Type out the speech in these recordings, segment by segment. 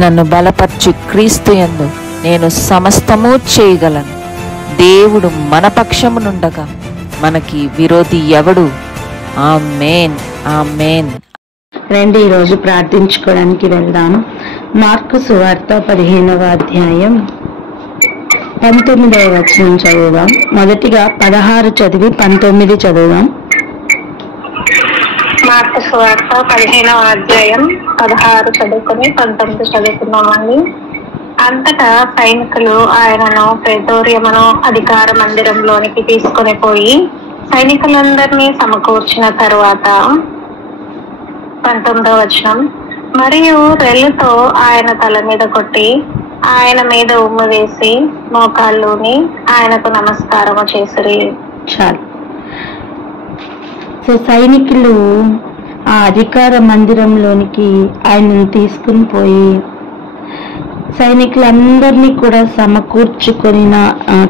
నన్ను బలపర్చు క్రీస్తు యందు నేను సమస్తము చేయగలను. దేవుడు మన పక్షమునుండగా మనకి విరోధి ఎవడు? ఆమేన్, ఆమేన్. రండి ఈరోజు ప్రార్థించుకోవడానికి వెళ్దాం. మార్కు సువార్త 15వ అధ్యాయం 19వ వచనం చదువుదాం. మొదటిగా 16 చదివి 19 చదువుదాం. మార్కు సువార్త 15వ అధ్యాయం 16 చదువుకుని 19 చదువుకున్నామండి. అంతటా సైనికులు ఆయనను ప్రెతోరియమును అధికార మందిరంలోనికి తీసుకుని పోయి సైనికులందరినీ సమకూర్చిన తరువాత 19వ వచనం, మరియు రెల్లుతో ఆయన తల మీద కొట్టి ఆయన మీద ఉమ్ము వేసి మోకాళ్ళుని ఆయనకు నమస్కారము చేసిరి. చాలు. సో సైనికులు ఆ అధికార మందిరంలోనికి ఆయనను తీసుకుని పోయి సైనికులందరినీ కూడా సమకూర్చుకొనిన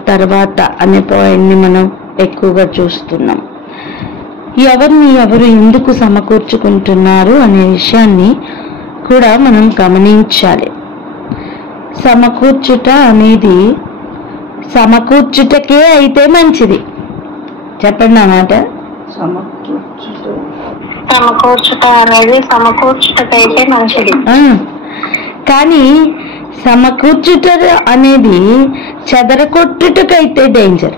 తర్వాత అనే పాయింట్ని మనం ఎక్కువగా చూస్తున్నాం. ఎవరు ఎందుకు సమకూర్చుకుంటున్నారు అనే విషయాన్ని కూడా మనం గమనించాలి. సమకూర్చుట అనేది సమకూర్చుటకే అయితే మంచిది. చెప్పండి అన్నమాట. సమకూర్చుట అనేది సమకూర్చుటకైతే మంచిది. కానీ సమకూర్చుట అనేది చెదరగొట్టుటకైతే డేంజర్.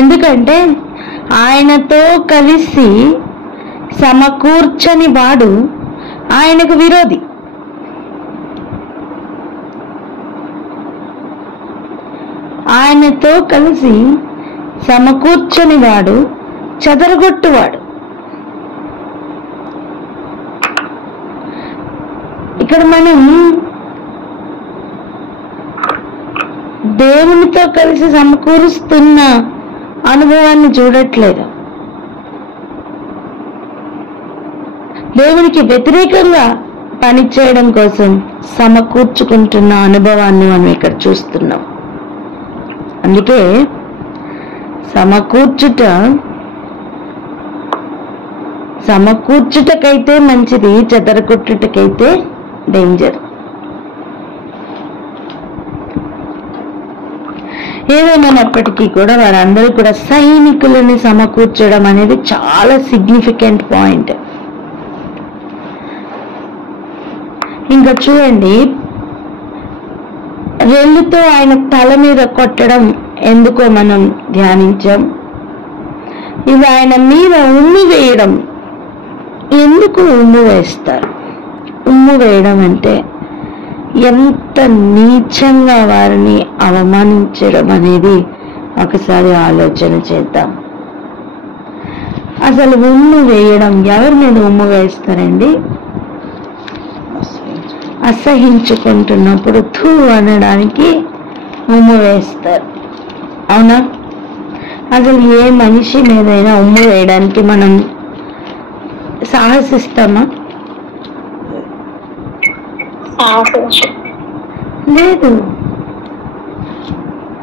ఎందుకంటే ఆయనతో కలిసి సమకూర్చని వాడు ఆయనకు విరోధి. ఆయనతో కలిసి సమకూర్చని వాడు చెదరగొట్టువాడు. ఇక్కడ మనం దేవునితో కలిసి సమకూరుస్తున్న అనుభవాన్ని చూడట్లేదు. దేవునికి వ్యతిరేకంగా పనిచేయడం కోసం సమకూర్చుకుంటున్న అనుభవాన్ని మనం ఇక్కడ చూస్తున్నాం. అందుకే సమకూర్చుటకైతే మంచిది, చెదరగొట్టుటకైతే డేంజర్. ఏదేమైనప్పటికీ కూడా వారందరూ కూడా సైనికులని సమకూర్చడం అనేది చాలా సిగ్నిఫికెంట్ పాయింట్. ఇంకా చూడండి, రెల్లుతో ఆయన తల మీద కొట్టడం ఎందుకో మనం ధ్యానించాం. ఇది ఆయన మీద ఉమ్ము వేయడం. ఎందుకు ఉమ్ము వేస్తారు? ఉమ్ము వేయడం అంటే ఎంత నీచంగా వారిని అవమానించడం అనేది ఒకసారి ఆలోచన చేద్దాం. అసలు ఉమ్ము వేయడం, ఎవరి మీద ఉమ్ము వేస్తారండి? అసహించుకుంటున్నప్పుడు థూ అనడానికి ఉమ్ము వేస్తారు. అవునా? అసలు ఏ మనిషి మీదైనా ఉమ్ము వేయడానికి మనం సాహసిస్తామా? లేదు,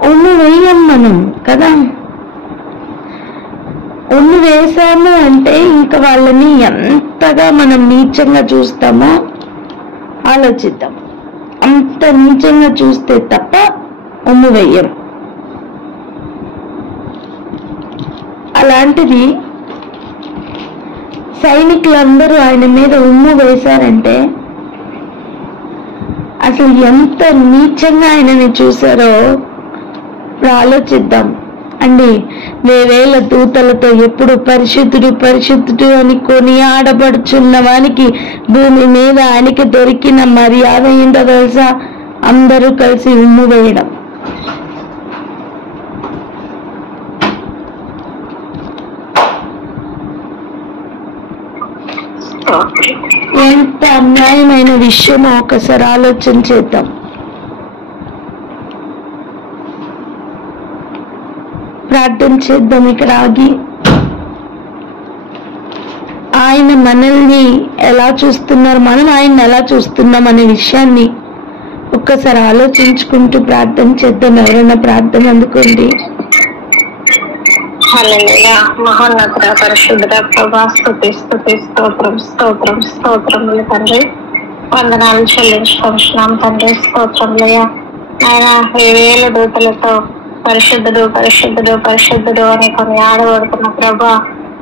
ఉమ్ము వేయం మనం కదా. ఉమ్ము వేసాము అంటే ఇంకా వాళ్ళని ఎంతగా మనం నీచంగా చూస్తామో ఆలోచిద్దాం. అంత నీచంగా చూస్తే తప్ప ఉమ్ము వేయం. అలాంటిది సైనికులందరూ ఆయన మీద ఉమ్ము వేశారంటే అసలు ఎంత నీచంగా ఆయనని చూశారో ఇప్పుడు ఆలోచిద్దాం అండి. వేవేల దూతలతో ఎప్పుడు పరిశుద్ధుడు పరిశుద్ధుడు అని కొనియాడబడుచున్న వానికి భూమి మీద ఆయనకి దొరికిన మర్యాద ఏంటో తెలుసా? అందరూ కలిసి ఉమ్ము వేయడం. ఎంత అన్యాయమైన విషయమో ఒకసారి ఆలోచన చేద్దాం. ప్రార్థన చేద్దాం ఇక్కడ ఆగి. ఆయన మనల్ని ఎలా చూస్తున్నారు, మనం ఆయన ఎలా చూస్తున్నాం అనే విషయాన్ని ఒక్కసారి ఆలోచించుకుంటూ ప్రార్థన చేద్దాం. ఎవరైనా ప్రార్థన అందుకోండి. హల్లెలూయా. మహోన్నతుడ, పరిశుద్ధుడ, ప్రభా, స్తుతి స్తుతి స్తోత్రం స్తోత్రం స్తోత్రములు తండ్రి. వందనాలు చెల్లించుకుంటున్నాం తండ్రి. స్తోత్రములయ్యా. ఆయన 10,000 దూతలతో పరిశుద్ధుడు పరిశుద్ధుడు పరిశుద్ధుడు అని కొన్ని ఆడబడుతున్న ప్రభా,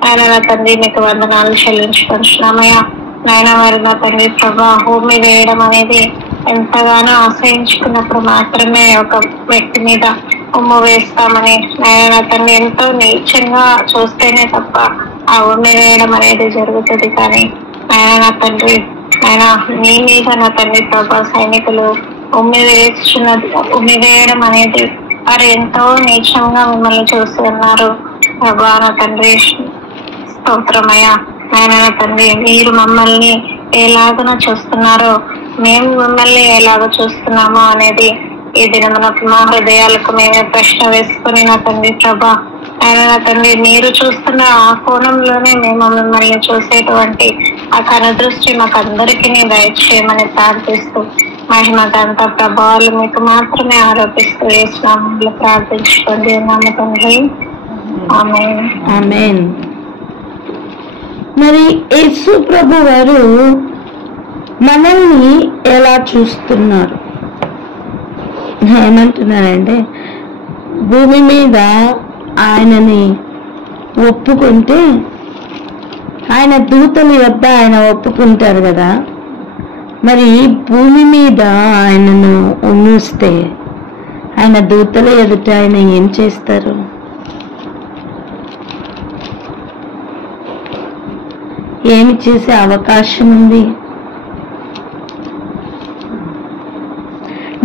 ఆయన నా తండ్రి మీకు వందనాలు చెల్లించుకుంటున్నామయ్యా. నాయన మరి నా తండ్రి ప్రభా, భూమి వేయడం అనేది ఎంతగానో ఆశ్రయించుకున్నప్పుడు మాత్రమే ఒక వ్యక్తి మీద ఉమ్ము వేస్తామని నాయన నా తండ్రి ఎంతో నీచంగా చూస్తేనే తప్ప ఆ ఉమ్మి వేయడం అనేది జరుగుతుంది. కానీ నాయన నా తండ్రి, ఆయన మీ మీద నా తండ్రి ప్రభా సైనికులు ఉమ్మి వేయడం అనేది వారు ఎంతో నీచంగా మిమ్మల్ని చూస్తూ ఉన్నారు ప్రభా నా తండ్రి. స్తోత్రమయ్యా. ఆయన నా తండ్రి, మీరు మమ్మల్ని ఎలాగన చూస్తున్నారో మేము మిమ్మల్ని ఎలాగ చూస్తున్నామో అనేది ఈ దినమున మా హృదయాలకు మేమే ప్రశ్న వేసుకుని నా తండ్రి ప్రభా, ఆయన నా తండ్రి మీరు చూస్తున్న ఆ కోణంలోనే మేము మిమ్మల్ని చూసేటువంటి ఆ కనుదృష్టి మాకు అందరికీ దయచేయమని ప్రార్థిస్తూ మహిమ గంట ప్రభావాలు మీకు మాత్రమే ఆరోపిస్తూ వేసినామని ప్రార్థించుకోండి ఉన్నాము తండ్రి. ఆమేన్. ఆమేన్. మరి యేసు ప్రభు వారు మనల్ని ఎలా చూస్తున్నారు? ఏమంటున్నారంటే, భూమి మీద ఆయనని ఒప్పుకుంటే ఆయన దూతల వద్ద ఆయన ఒప్పుకుంటారు కదా, మరి భూమి మీద ఆయనను ఉమ్మిస్తే ఆయన దూతల ఎదుట ఆయన ఏం చేస్తారు? ఏమి చేసే అవకాశం ఉంది?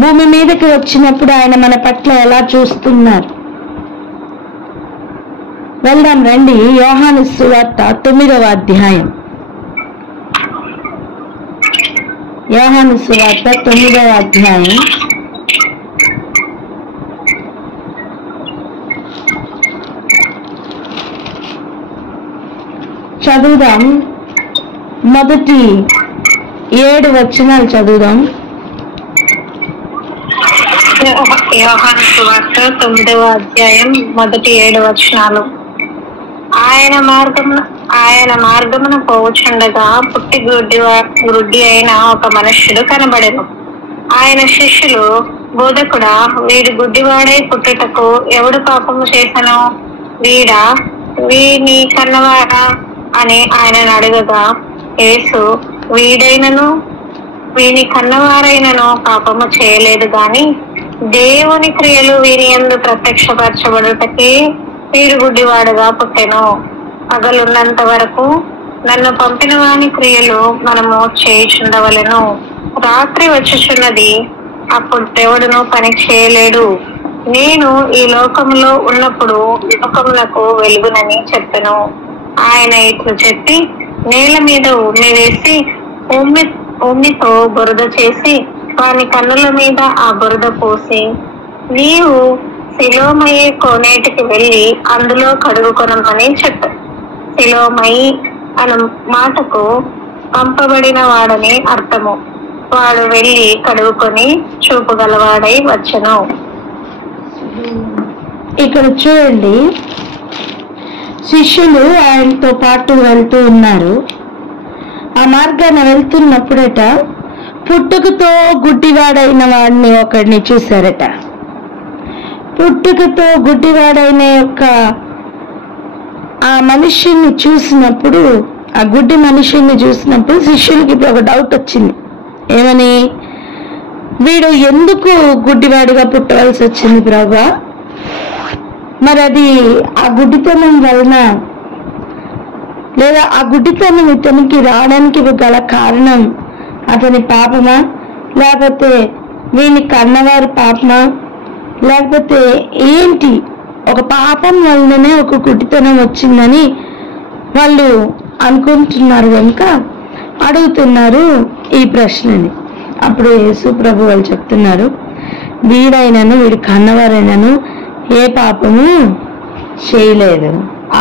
భూమి మీదకి వచ్చినప్పుడు ఆయన మన పట్ల ఎలా చూస్తున్నారు? వెళ్దాం రండి. యోహాను సువార్త 9వ అధ్యాయం. యోహాను సువార్త 9వ అధ్యాయం చదువుదాం. మొదటి 7 వచనాలు చదువుదాం. యోహాను సువార్త 9వ అధ్యాయం మొదటి 7 వచనాలు. ఆయన మార్గమున పోవుచుండగా పుట్టి గుడ్డి అయిన ఒక మనుష్యుడు కనబడెను. ఆయన శిష్యులు, బోధకుడా, వీడు గుడ్డివాడై పుట్టుటకు ఎవడు పాపము చేసెను? వీడా, వీని కన్నవాడా అని ఆయనను అడగగా, యేసు, వీడైనను వీని కన్నవారైనను పాపము చేయలేదు గాని దేవుని క్రియలు వీరి యందు ప్రత్యక్షపరచబడుటకే వీడు గుడ్డివాడుగా పుట్టెను. పగలున్నంత వరకు నన్ను పంపిన వాని క్రియలు మనము చేయుచుండవలెను. రాత్రి వచ్చుచున్నది, అప్పుడు దేవుడును పని చేయలేడు. నేను ఈ లోకములో ఉన్నప్పుడు లోకములకు వెలుగునని చెప్పెను. ఆయన ఇట్లు చెప్పి నేల మీద ఉమ్మి వేసి ఉమ్మితో బురద చేసి వాని కన్నుల మీద ఆ బురద పోసి, నీవు సిలోమయి కోనేటికి వెళ్లి అందులో కడుగుకొనమని చెప్పారు. సిలోమయి అను మాటకు పంపబడిన వాడని అర్థము. వాడు వెళ్లి కడుగుకొని చూపగలవాడై వచ్చెను. ఇక్కడ చూడండి, శిష్యులు ఆయనతో పాటు వెళ్తూ ఉన్నారు. ఆ మార్గాన్ని వెళ్తున్నప్పుడట పుట్టుకతో గుడ్డివాడైన వాడిని ఒకడిని చూశారట. పుట్టుకతో గుడ్డివాడైన యొక్క ఆ మనిషిని చూసినప్పుడు, ఆ గుడ్డి మనిషిని చూసినప్పుడు శిష్యులకి ఇప్పుడు ఒక డౌట్ వచ్చింది. ఏమని? వీడు ఎందుకు గుడ్డివాడిగా పుట్టవలసి వచ్చింది ప్రభువా? మరి అది ఆ గుడ్డితనం వలన, లేదా ఆ గుడ్డితనం ఇతనికి రావడానికి గల కారణం అతని పాపమా, లేకపోతే వీని కన్నవారి పాపమా, లేకపోతే ఏంటి? ఒక పాపం వల్లనే ఒక గుడ్డితనం వచ్చిందని వాళ్ళు అనుకుంటున్నారు కనుక అడుగుతున్నారు ఈ ప్రశ్నని. అప్పుడు యేసు ప్రభు వాళ్ళు చెప్తున్నారు, వీడైనను వీడి కన్నవారైనను ఏ పాపము చేయలేదు.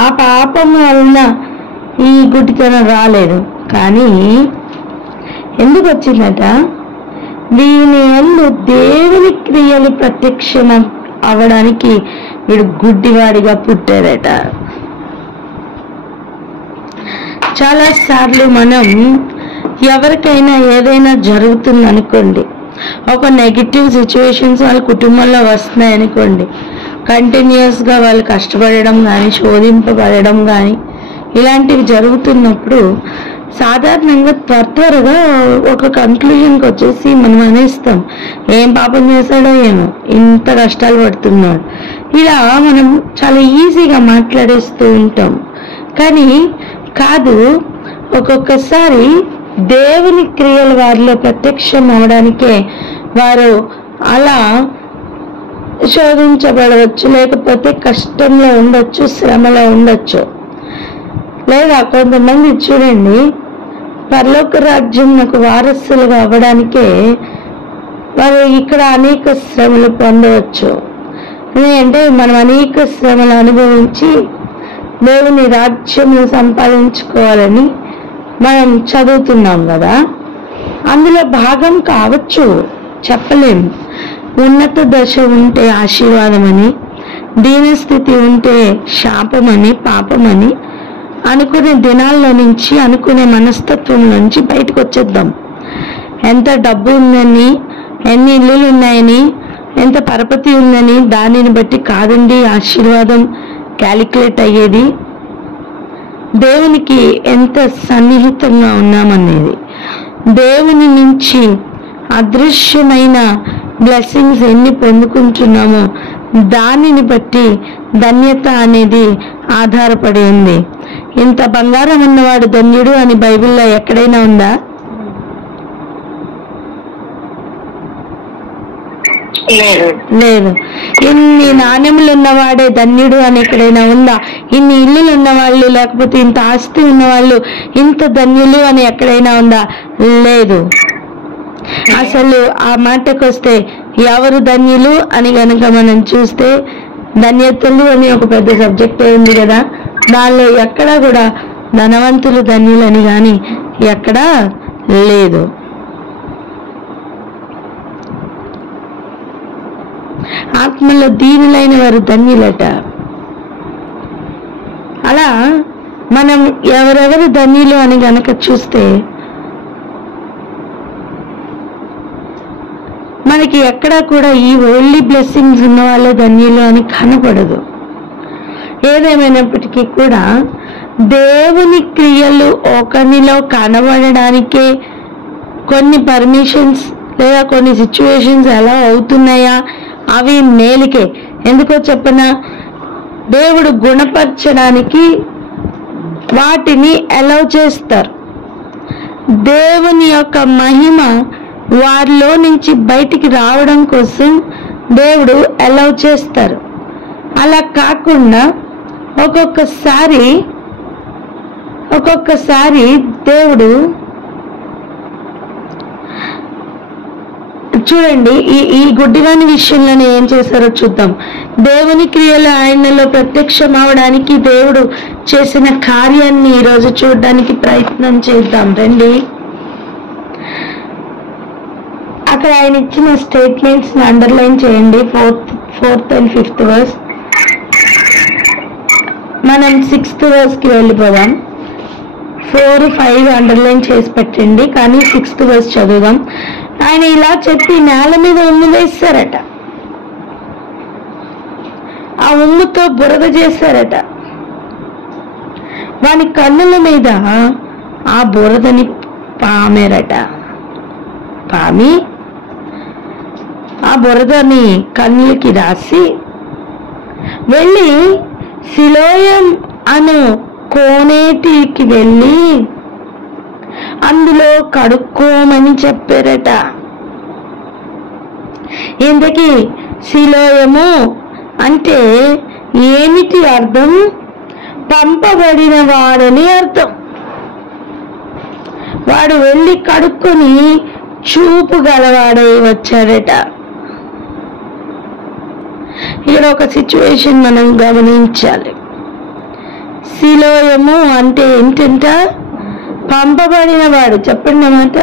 ఆ పాపం వలన ఈ గుడ్డితనం రాలేదు. కానీ ఎందుకు వచ్చిందట? వీని యందు దేవుని క్రియలు ప్రత్యక్షం అవ్వడానికి వీడు గుడ్డివాడిగా పుట్టాడట. చాలా సార్లు మనం ఎవరికైనా ఏదైనా జరుగుతుంది అనుకోండి, ఒక నెగిటివ్ సిచ్యువేషన్స్ వాళ్ళ కుటుంబంలో వస్తున్నాయి అనుకోండి, కంటిన్యూస్గా వాళ్ళు కష్టపడడం కానీ శోధింపబడడం కానీ ఇలాంటివి జరుగుతున్నప్పుడు సాధారణంగా త్వరగా ఒక కంక్లూజన్కి వచ్చేసి మనం అనేస్తాం, ఏం పాపం చేశాడో ఏమో ఇంత కష్టాలు పడుతున్నాడు, ఇలా మనం చాలా ఈజీగా మాట్లాడేస్తూ ఉంటాం. కానీ కాదు, ఒక్కొక్కసారి దేవుని క్రియలు వారిలో ప్రత్యక్షం అవడానికే వారు అలా శోధించబడవచ్చు, లేకపోతే కష్టంలో ఉండొచ్చు, శ్రమలో ఉండొచ్చు. లేదా కొంతమంది చూడండి, పరలోక రాజ్యంకు వారసులుగా అవ్వడానికే వారు ఇక్కడ అనేక శ్రమలు పొందవచ్చు. ఎందుకంటే మనం అనేక శ్రమలు అనుభవించి దేవుని రాజ్యము సంపాదించుకోవాలని మనం చదువుతున్నాం కదా, అందులో భాగం కావచ్చు, చెప్పలేం. ఉన్నత దశ ఉంటే ఆశీర్వాదమని, దీనస్థితి ఉంటే శాపమని, పాపమని అనుకునే దినాల్లో నుంచి, అనుకునే మనస్తత్వం నుంచి బయటకు వచ్చేద్దాం. ఎంత డబ్బు ఉందని, ఎన్ని ఇల్లులు ఉన్నాయని, ఎంత పరపతి ఉందని దానిని బట్టి కాదండి ఆశీర్వాదం క్యాలిక్యులేట్ అయ్యేది. దేవునికి ఎంత సన్నిహితంగా ఉన్నామనేది, దేవుని నుంచి అదృశ్యమైన బ్లెస్సింగ్స్ ఎన్ని పొందుకుంటున్నామో దానిని బట్టి ధన్యత అనేది ఆధారపడి ఉంది. ఇంత బంగారం ఉన్నవాడు ధన్యుడు అని బైబిల్లో ఎక్కడైనా ఉందా? లేదు. ఇన్ని నాణ్యములు ఉన్నవాడే ధన్యుడు అని ఎక్కడైనా ఉందా? ఇన్ని ఇల్లులు ఉన్నవాళ్ళు, లేకపోతే ఇంత ఆస్తి ఉన్నవాళ్ళు ఇంత ధన్యులు అని ఎక్కడైనా ఉందా? లేదు. అసలు ఆ మాటకు వస్తే ఎవరు ధన్యులు అని గనక మనం చూస్తే, ధన్యతలు అని ఒక పెద్ద సబ్జెక్టే ఉంది కదా, దానిలో ఎక్కడా కూడా ధనవంతులు ధన్యులని కానీ ఎక్కడా లేదు. ఆత్మలో దీనులైన వారు ధన్యులట. అలా మనం ఎవరెవరు ధన్యులు అని గనక చూస్తే మనకి ఎక్కడా కూడా ఈ ఓన్లీ బ్లెస్సింగ్స్ ఉన్న వాళ్ళే ధన్యులు అని కనపడదు. ఏదేమైనప్పటికీ కూడా దేవుని క్రియలు ఒకరిలో కనబడడానికే కొన్ని పర్మిషన్స్ లేదా కొన్ని సిచ్యువేషన్స్ ఎలా అవుతున్నాయా, అవి మేలుకే. ఎందుకో చెప్పనా, దేవుడు గుణపరచడానికి వాటిని అలౌ చేస్తారు. దేవుని యొక్క మహిమ వారిలో నుంచి బయటికి రావడం కోసం దేవుడు అలౌ చేస్తారు. అలా కాకుండా ఒక్కొక్కసారి దేవుడు చూడండి, ఈ గుడ్డివాని విషయంలోనే ఏం చేశారో చూద్దాం. దేవుని క్రియలు ఆయనలో ప్రత్యక్షం అవడానికి దేవుడు చేసిన కార్యాన్ని ఈరోజు చూడడానికి ప్రయత్నం చేద్దాం రండి. అక్కడ ఆయన ఇచ్చిన స్టేట్మెంట్స్ ని అండర్లైన్ చేయండి. Fourth and fifth verse. మనం 6th వర్స్కి వెళ్ళిపోదాం. 4, 5 అండర్లైన్ చేసి పెట్టండి, కానీ 6th వర్స్ చదువుదాం. ఆయన ఇలా చెప్పి నేల మీద ఉమ్ము వేస్తారట, ఆ ఉమ్ముతో బురద చేశారట. వాని కన్నుల మీద ఆ బురదని పామేరట. పామి ఆ బురదని కన్నులకి రాసి వెళ్ళి సిలోయం అను కోనేటికి వెళ్ళి అందులో కడుక్కోమని చెప్పారట. ఇంతకీ సిలోయము అంటే ఏమిటి అర్థం? పంపబడిన వాడని అర్థం. వాడు వెళ్ళి కడుక్కొని చూపు గలవాడై వచ్చాడట. ఇక్కడ ఒక సిచ్యువేషన్ మనం గమనించాలి. సిలోయము అంటే ఏంటంట? పంపబడిన వాడు. చెప్పండి అన్నమాట.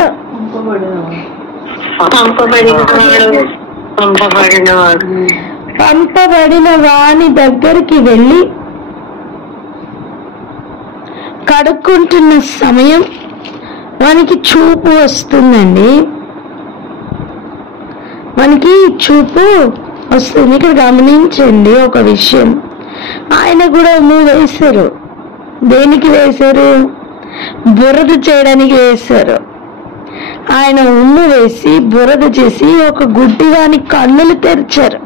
పంపబడిన వాని దగ్గరికి వెళ్ళి కడుక్కుంటున్న సమయం వానికి చూపు వస్తుందండి. మనకి చూపు వస్తుంది. ఇక్కడ గమనించండి ఒక విషయం, ఆయన కూడా ఉమ్ము వేశారు. దేనికి వేశారు? బురద చేయడానికి వేశారు. ఆయన ఉమ్ము వేసి బురద చేసి ఒక గుడ్డివాని కన్నులు తెరిచారు.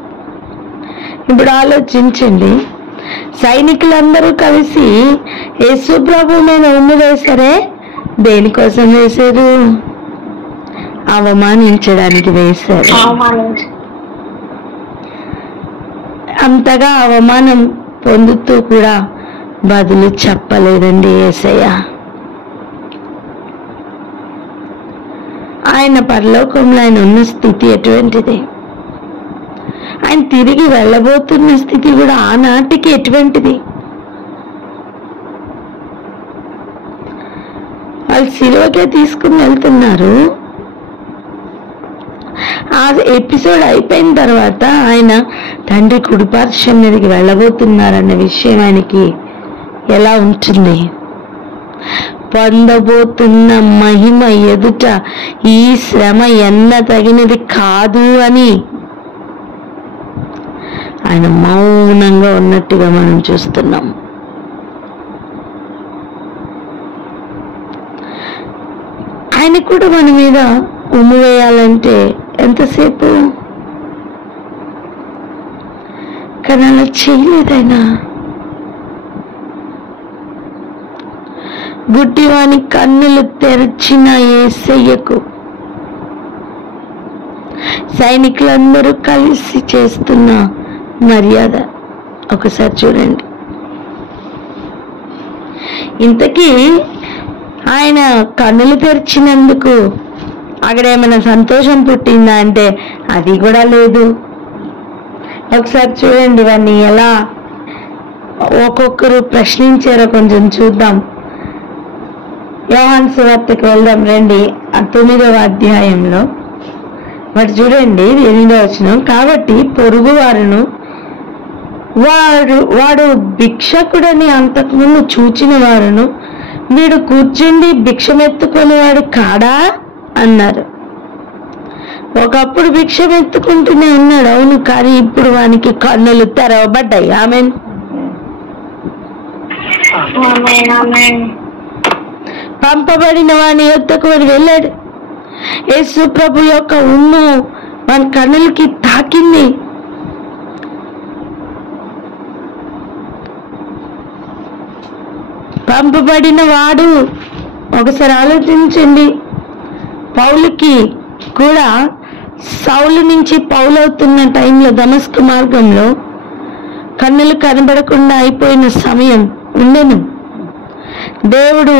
ఇప్పుడు ఆలోచించండి, సైనికులందరూ కలిసి యేసు ప్రభు మీద ఉమ్ము వేశారే, దేనికోసం వేశారు? అవమానించడానికి వేశారు. అంతగా అవమానం పొందుతూ కూడా బదులు చెప్పలేదండి యేసయ్య. ఆయన పరలోకంలో ఆయన ఉన్న స్థితి ఎటువంటిది, ఆయన తిరిగి వెళ్ళబోతున్న స్థితి కూడా ఆనాటికి ఎటువంటిది. వాళ్ళు సిలువకే తీసుకుని వెళ్తున్నారు. ఆ ఎపిసోడ్ అయిపోయిన తర్వాత ఆయన తండ్రి కుడిపార్శ్వం మీదకి వెళ్ళబోతున్నారన్న విషయం ఆయనకి ఎలా ఉంటుంది? పొందబోతున్న మహిమ ఎదుట ఈ శ్రమ ఎన్న తగినది కాదు అని ఆయన మౌనంగా ఉన్నట్టుగా మనం చూస్తున్నాం. ఆయన కూడా మన మీద ఉమ్ము వేయాలంటే ఎంతసేపు? కానీ అలా చేయలేదు ఆయన. గుడ్డివాని కన్నులు తెరిచిన యేసయ్యకు సైనికులందరూ కలిసి చేస్తున్న మర్యాద ఒకసారి చూడండి. ఇంతకీ ఆయన కన్నులు తెరిచినందుకు అక్కడ ఏమైనా సంతోషం పుట్టిందా అంటే అది కూడా లేదు. ఒకసారి చూడండి ఇవన్నీ ఎలా ఒక్కొక్కరు ప్రశ్నించారో కొంచెం చూద్దాం. యోహాను సువార్తకు వెళ్దాం రండి. 9వ అధ్యాయంలో మరి చూడండి 8వ వచనం. కాబట్టి పొరుగు వారును వాడు భిక్షకుడని అంతకుముందు చూచిన వారును వీడు కూర్చుండి భిక్షమెత్తుకునేవాడు కాడా అన్నారు. ఒకప్పుడు భిక్షమెత్తుకుంటూనే ఉన్నాడు, అవును, కానీ ఇప్పుడు వానికి కన్నులు తెరవబడ్డాయి. ఆమేన్. పంపబడిన వాని యొద్దకు వాడు వెళ్ళాడు. యేసు ప్రభు యొక్క ఉమ్ము వాని కన్నులకి తాకింది. పంపబడిన వాడు, ఒకసారి ఆలోచించండి, పౌలుకి కూడా సౌలు నుంచి పౌలవుతున్న టైంలో దమస్కు మార్గంలో కన్నులు కనబడకుండా అయిపోయిన సమయం ఉండెను. దేవుడు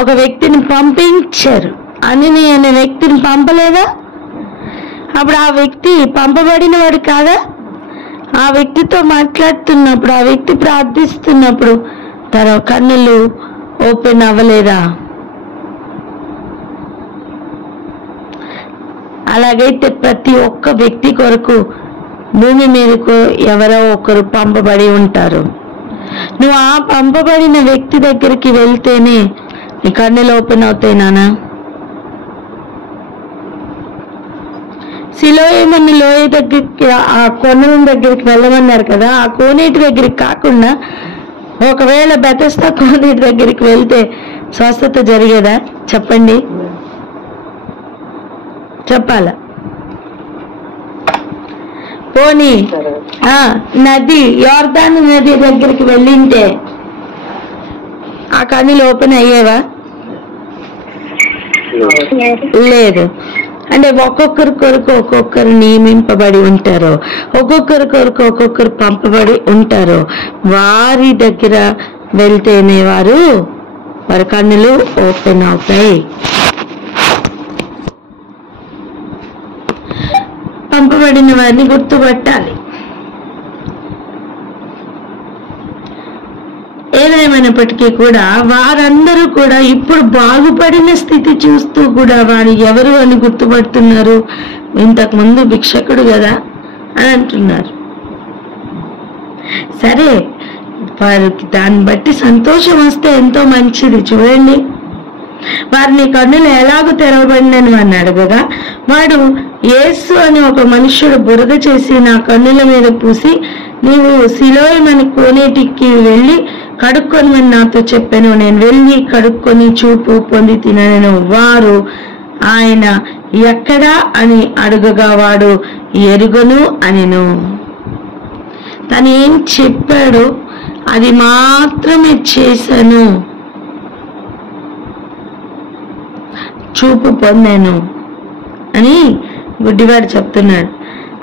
ఒక వ్యక్తిని పంపించారు. అననీయ అనే వ్యక్తిని పంపలేదా? అప్పుడు ఆ వ్యక్తి పంపబడిన వాడు కాదా? ఆ వ్యక్తితో మాట్లాడుతున్నప్పుడు, ఆ వ్యక్తి ప్రార్థిస్తున్నప్పుడు తన కన్నులు ఓపెన్ అవ్వలేదా? అలాగైతే ప్రతి ఒక్క వ్యక్తి కొరకు భూమి మీదకు ఎవరో ఒకరు పంపబడి ఉంటారు. నువ్వు ఆ పంపబడిన వ్యక్తి దగ్గరికి వెళ్తేనే నీ కన్నులు ఓపెన్ అవుతాయి నాన్న. సిలోయమని లోయ దగ్గరికి, ఆ కొనం దగ్గరికి వెళ్ళమన్నారు కదా, ఆ కోనేటి దగ్గరికి కాకుండా ఒకవేళ బెతస్తా కోనేటి దగ్గరికి వెళ్తే స్వస్థత జరిగేదా? చెప్పండి, చెప్పాల. పోనీ నది, యోర్దాను నది దగ్గరికి వెళ్ళింటే ఆ కన్నులు ఓపెన్ అయ్యేవా? లేదు. అంటే ఒక్కొక్కరి కొరకు ఒక్కొక్కరు నియమింపబడి ఉంటారు, ఒక్కొక్కరి కొరకు ఒక్కొక్కరు పంపబడి ఉంటారు. వారి దగ్గర వెళ్తేనే వారి కన్నులు ఓపెన్ అవుతాయి. పంపబడిన వారిని గుర్తుపట్టాలి. ఏదేమైనప్పటికీ కూడా వారందరూ కూడా ఇప్పుడు బాగుపడిన స్థితి చూస్తూ కూడా వారు ఎవరు అని గుర్తుపడుతున్నారు. ఇంతకు ముందు భిక్షకుడు కదా, అని అంటున్నారు. సరే, వారికి దాన్ని బట్టి సంతోషం వస్తే ఎంతో మంచిది. చూడండి, వారిని కన్నులు ఎలాగో తెరవబడినని వాడిని అడగగా, వాడు యేసు అని ఒక మనుష్యుడు బురద చేసి నా కన్నుల మీద పూసి, నీవు సిలోయమని కోనేటికి వెళ్ళి కడుక్కొని నాతో చెప్పాను. నేను వెళ్ళి కడుక్కొని చూపు పొంది తినను. వారు ఆయన ఎక్కడా అని అడుగగా వాడు ఎరుగను అనెను. తను ఏం చెప్పాడు అది మాత్రమే చేశాను, చూపు పొందాను అని గుడ్డివాడు చెప్తున్నాడు.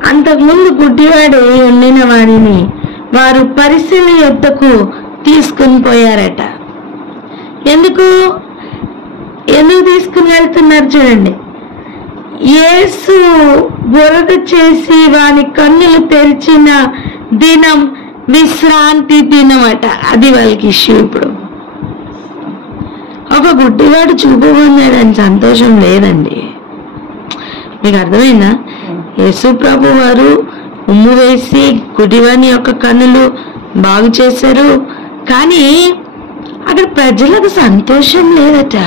అంతకుముందు గుడ్డివాడు ఉండిన వాడిని వారు పరిశీలన యొద్దకు తీసుకుని పోయారట. ఎందుకు తీసుకుని వెళ్తున్నారు చూడండి. యేసు బురద చేసి వాని కన్నులు తెరిచిన దినం విశ్రాంతి దినం అట. అది వాళ్ళకి ఇష్యూ. ఇప్పుడు ఒక గుడ్డివాడు చూపు పొందాడని సంతోషం లేదండి. మీకు అర్థమైందా? యేసు ప్రభు వారు ఉమ్ము వేసి గుడ్డివాని యొక్క కన్నులు బాగు చేశారు, కానీ అక్కడ ప్రజలకు సంతోషం లేదట.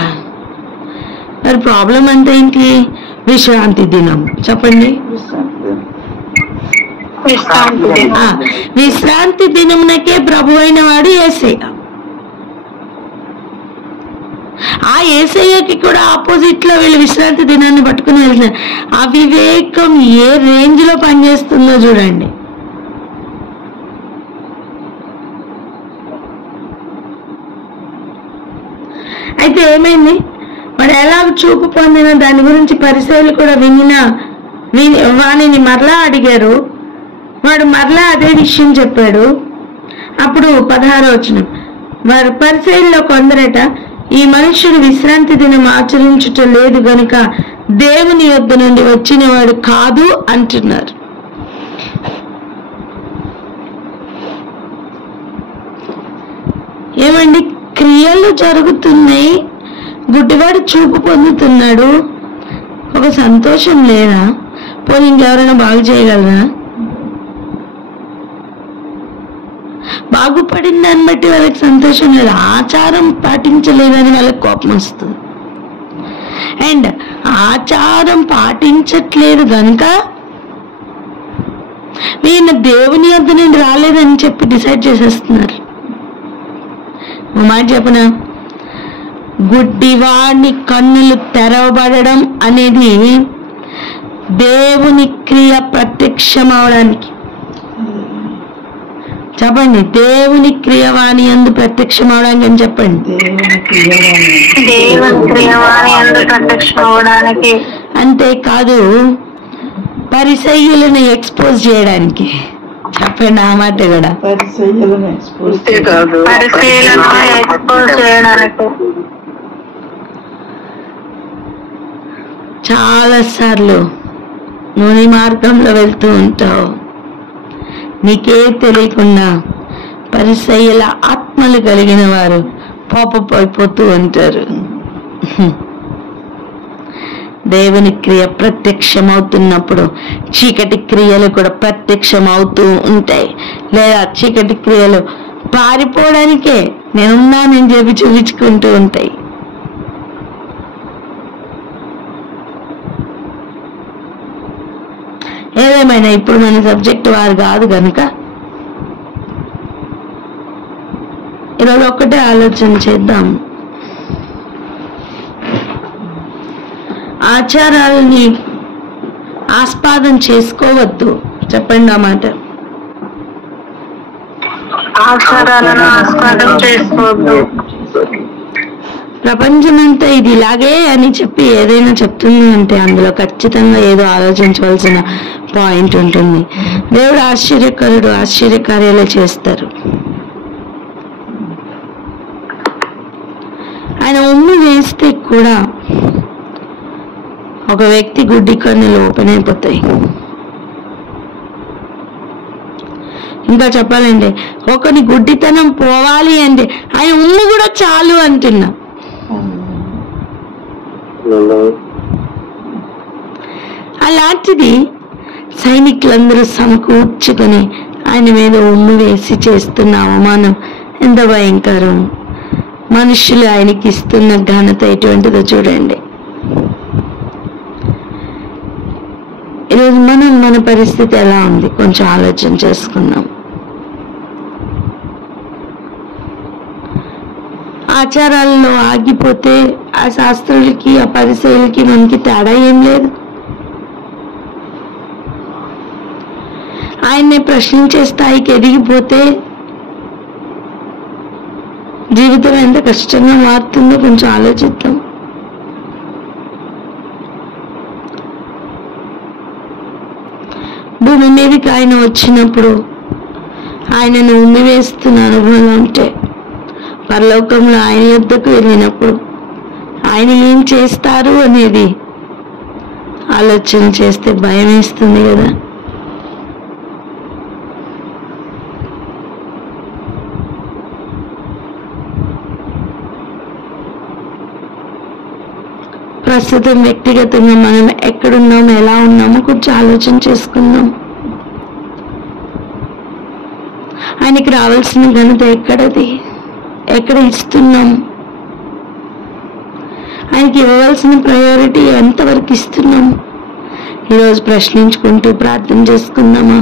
మరి ప్రాబ్లం అంతా ఏంటి? విశ్రాంతి దినం. చెప్పండి. విశ్రాంతి దినమునకే ప్రభు అయిన వాడు యేసయ్య. ఆ యేసయ్యకి కూడా ఆపోజిట్ లో వీళ్ళు విశ్రాంతి దినాన్ని పట్టుకుని వెళ్తున్నారు. ఆ వివేకం ఏ రేంజ్ లో పనిచేస్తుందో చూడండి. అయితే ఏమైంది? వాడు ఎలాగ చూపు పొందిన దాని గురించి పరిసయ్యులు కూడా వాణిని మరలా అడిగారు. వాడు మరలా అదే విషయం చెప్పాడు. అప్పుడు 16వ వచనం, వారు పరిసయ్యుల్లో కొందరట, ఈ మనుష్యుడు విశ్రాంతి దినం ఆచరించుట లేదు గనుక దేవుని యొద్ద నుండి వచ్చిన వాడు కాదు అంటున్నారు. ఏమండి, క్రియలు జరుగుతున్నాయి, గుడ్డివాడు చూపు పొందుతున్నాడు, ఒక సంతోషం లేదా? పోనీ ఇంకెవరైనా బాగు చేయగలరా? బాగుపడిన దాన్ని బట్టి వాళ్ళకి సంతోషం లేదు. ఆచారం పాటించలేదని వాళ్ళకి కోపం వస్తుంది. అండ్ ఆచారం పాటించట్లేదు కనుక ఈయన దేవుని యొద్ద నుండి రాలేదని చెప్పి డిసైడ్ చేసేస్తున్నారు. మాట చెప్పనా, గుడ్డివాడిని కన్నులు తెరవబడడం అనేది దేవుని క్రియ ప్రత్యక్షం అవడానికి. చెప్పండి, దేవుని క్రియవాణి యందు ప్రత్యక్షం అవడానికి అని చెప్పండి. అంతేకాదు పరిసయ్యులను ఎక్స్పోజ్ చేయడానికి. చెప్పండి ఆ మాట కూడా. చాలా సార్లు నువ్వు నీ మార్గంలో వెళ్తూ ఉంటావు, నీకే తెలియకుండా పరిసయ్యుల ఆత్మలు కలిగిన వారు పాపపోతూ ఉంటారు. దేవుని క్రియ ప్రత్యక్షమవుతున్నప్పుడు చీకటి క్రియలు కూడా ప్రత్యక్షమవుతూ ఉంటాయి. లేదా చీకటి క్రియలు పారిపోవడానికే నేనున్నానని చెప్పి చూపించుకుంటూ ఉంటాయి. ఏదేమైనా ఇప్పుడు మన సబ్జెక్ట్ వారు కాదు కనుక ఈరోజు ఒక్కటే ఆలోచన చేద్దాం. ఆచారాలని ఆస్పాదం చేసుకోవద్దు. చెప్పండి ఆ మాట. ఆచారాలను ఆస్పాదం చేసుకోవద్దు. ప్రపంచమంతా ఇది ఇలాగే అని చెప్పి ఏదైనా చెప్తుంది అంటే అందులో ఖచ్చితంగా ఏదో ఆలోచించవలసిన పాయింట్ ఉంటుంది. దేవుడు ఆశ్చర్యకరుడు, ఆశ్చర్యకార్యాలు చేస్తారు. ఆయన ఉమ్మి వేస్తే కూడా ఒక వ్యక్తి గుడ్డి కన్నులు ఓపెన్ అయిపోతాయి. ఇంకా చెప్పాలంటే ఒకని గుడ్డితనం పోవాలి అంటే ఆయన ఉమ్ము కూడా చాలు అంటున్నా. అలాంటిది సైనికులందరూ సమకూర్చుకొని ఆయన మీద ఉమ్మి వేసి చేస్తున్న అవమానం ఎంత భయంకరం. మనుషులు ఆయనకి ఇస్తున్న ఘనత ఎటువంటిదో చూడండి. ఈరోజు మన పరిస్థితి ఎలా ఉంది కొంచెం ఆలోచన చేసుకుందాం. ఆచారాల్లో ఆగిపోతే ఆ శాస్త్రులకి ఆ పరిసయులకి మనకి తేడా ఏం లేదు. ఆయన్ని ప్రశ్నించే స్థాయికి ఎదిగిపోతే జీవితం ఎంత కష్టంగా మారుతుందో కొంచెం ఆలోచిద్దాం. భూమి మీదకి ఆయన వచ్చినప్పుడు ఆయనను ఉమ్మివేస్తున్న అనుభవం ఉంటే, పరలోకంలో ఆయన యుద్ధకు వెళ్ళినప్పుడు ఆయన ఏం చేస్తారు అనేది ఆలోచన చేస్తే భయం వేస్తుంది కదా. ప్రస్తుతం వ్యక్తిగతంగా మనం ఎక్కడున్నామో ఎలా ఉన్నామో కొంచెం ఆలోచన చేసుకుందాం. ఆయనకి రావాల్సిన ఘనత ఎక్కడది, ఎక్కడ ఇస్తున్నాం, ఆయనకి ఇవ్వవలసిన ప్రయారిటీ ఎంతవరకు ఇస్తున్నాం ఈరోజు ప్రశ్నించుకుంటూ ప్రార్థన చేసుకుందామా?